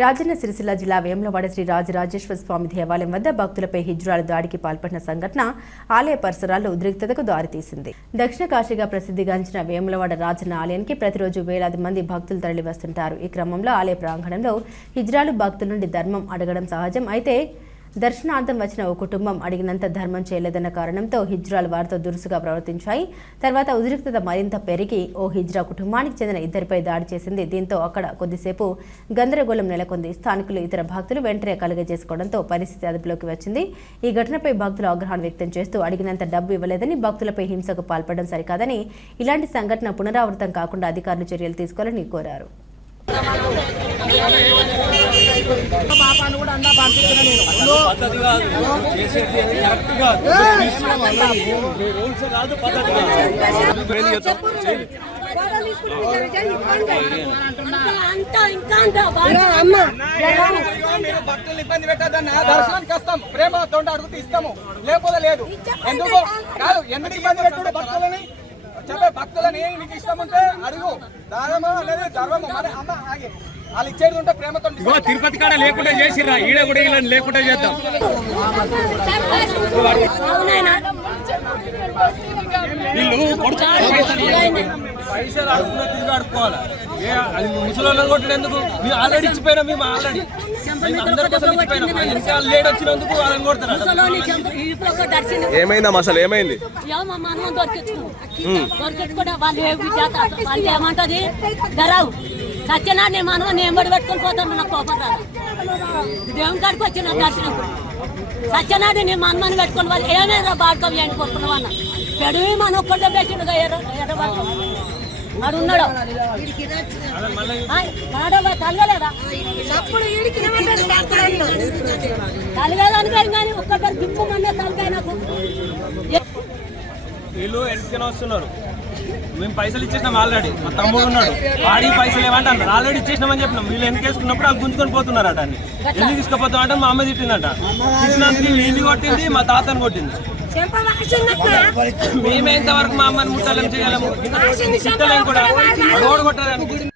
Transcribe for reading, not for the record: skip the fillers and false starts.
రాజన్న సిరిసిల్ల జిల్లా వేములవాడ శ్రీ రాజరాజేశ్వర స్వామి దేవాలయం వద్ద భక్తులపై హిజ్రాల దాడికి పాల్పడిన సంఘటన ఆలయ పరిసరాల్లో ఉద్రిక్తతకు దారితీసింది. దక్షిణ కాశీగా ప్రసిద్ధిగాంచిన వేములవాడ రాజన్న ఆలయానికి ప్రతిరోజు వేలాది మంది భక్తులు తరలి వస్తుంటారు. ఈ క్రమంలో ఆలయ ప్రాంగణంలో హిజ్రాలు భక్తుల నుండి ధర్మం అడగడం సహజం. అయితే దర్శనార్థం వచ్చిన ఓ కుటుంబం అడిగినంత ధర్మం చేయలేదన్న కారణంతో హిజ్రాలు వారితో దురుసుగా ప్రవర్తించాయి. తర్వాత ఉద్రిక్తత మరింత పెరిగి ఓ హిజ్రా కుటుంబానికి చెందిన ఇద్దరిపై దాడి చేసింది. దీంతో అక్కడ కొద్దిసేపు గందరగోళం నెలకొంది. స్థానికులు ఇతర భక్తులు వెంటనే కలుగజేసుకోవడంతో పరిస్థితి అదుపులోకి వచ్చింది. ఈ ఘటనపై భక్తులు ఆగ్రహాన్ని వ్యక్తం చేస్తూ అడిగినంత డబ్బు ఇవ్వలేదని, భక్తులపై హింసకు పాల్పడడం సరికాదని, ఇలాంటి సంఘటన పునరావృతం కాకుండా అధికారులు చర్యలు తీసుకోవాలని కోరారు. భక్తులు ఇబ్బంది పెట్టద్దన్న దర్శనానికి వస్తాం, ప్రేమతో అడుగుతూ ఇస్తాము, లేకపోతే లేదు. ఎందుకు కాదు, ఎందుకు ఇబ్బంది పెట్టుడు భక్తులని చెప్పే భక్తులని నీకు ఇష్టం ఉంటే అడుగు. దానమా అనేది ధర్మము. మరి అమ్మ ఆగి వాళ్ళు ఇచ్చేది ఉంటే ప్రేమతో. తిరుపతి కాడ లేకుండా చేసిర్రా, ఈడ కూడా ఇలా లేకుండా చేద్దాం. పైసలు అడుగుతున్నా తిరిగి అడుకోవాలి. అది ముసలి కొట్టడం ఎందుకు? మేము ఆల్రెడీ ఇచ్చిపోయినా, మేము ఆల్రెడీ అందరి కోసం ఇచ్చిపోయినా. ఇంకా లేట్ వచ్చినందుకు వాళ్ళని కొడతారు. ఏమైందమ్మా, అసలు ఏమైంది? వాళ్ళు ఏమంటది గరావు సత్యనా నేను మనం నేను బడి పెట్టుకొని పోతాను. నాకు కోపం రాదు. దేవుని కాడికి వచ్చిన దర్శనం సత్యనాడు నేను మనమని పెట్టుకుని వాళ్ళు ఏమైనా బాడుకోవి అని కొట్టుకున్నాం అన్న పెడువి మన ఒక్కడే పెట్టిండుగా ఎర్రబాటు వాడు ఉన్నాడు. తలగలేదా తలగేదానికి కానీ ఒక్కటి దిప్పు మనే తలకాయ నాకు. వీళ్ళు ఎందుకైనా వస్తున్నారు, మేము పైసలు ఇచ్చేసినాం ఆల్రెడీ. మా తమ్ముడు ఉన్నాడు, వాడి పైసలు ఏమంటారు ఆల్రెడీ ఇచ్చేసినామని చెప్పినాం. వీళ్ళు ఎందుకు వేసుకున్నప్పుడు వాళ్ళు గుంజుకొని పోతున్నారట. అన్ని ఎందుకు తీసుకుపోతాం అంటే మా అమ్మ తిట్టిందట. తిట్టినందుకు వీళ్ళు కొట్టింది, మా తాతను కొట్టింది. మేమే ఇంతవరకు మా అమ్మని ముట్టాలని చేయాలము, తిట్టలేము కూడా. రోడ్డు కొట్టాలని